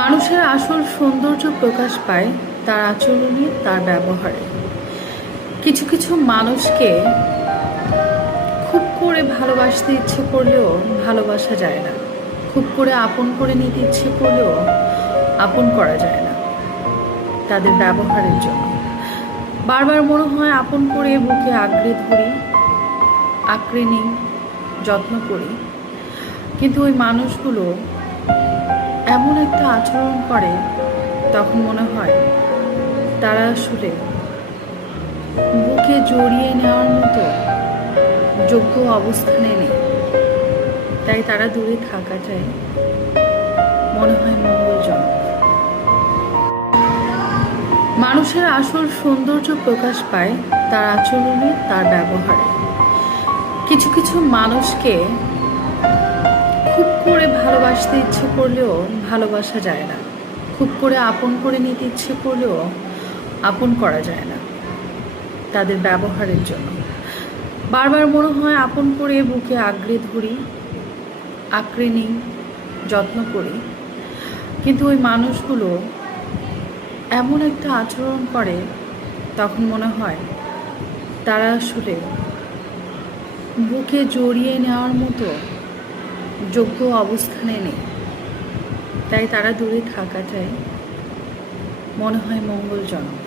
মানুষের আসল সৌন্দর্য প্রকাশ পায় তার আচরণে, তার ব্যবহারে। কিছু কিছু মানুষকে খুব করে ভালোবাসতে ইচ্ছে করলেও ভালোবাসা যায় না, খুব করে আপন করে নিতে ইচ্ছে করলেও আপন করা যায় না তাদের ব্যবহারের জন্য। বারবার মনে হয় আপন করে বুকে আঁকড়ে ধরি, আঁকড়ে নিই, যত্ন করি, কিন্তু ওই মানুষগুলো এমন একটা আচরণ করে, তখন মনে হয় তারা আসলে বুকে জড়িয়ে নেওয়ার মতো যোগ্য অবস্থানে নেই। তাই তারা দূরে থাকা চায়, মনে হয় মঙ্গলজনক। মানুষের আসল সৌন্দর্য প্রকাশ পায় তার আচরণে, তার ব্যবহারে। কিছু কিছু মানুষকে খুব করে ভালোবাসতে ইচ্ছে করলেও ভালোবাসা যায় না, খুব করে আপন করে নিতে ইচ্ছে করলেও আপন করা যায় না তাদের ব্যবহারের জন্য। বারবার মনে হয় আপন করে বুকে আঁকড়ে ধরি, আঁকড়ে নিই, যত্ন করি, কিন্তু ওই মানুষগুলো এমন একটা আচরণ করে, তখন মনে হয় তারা আসলে বুকে জড়িয়ে নেওয়ার মতো যোগ্য অবস্থানে নেই। তাই তারা দূরে থাকা চায়, মনে হয় মঙ্গলজনক।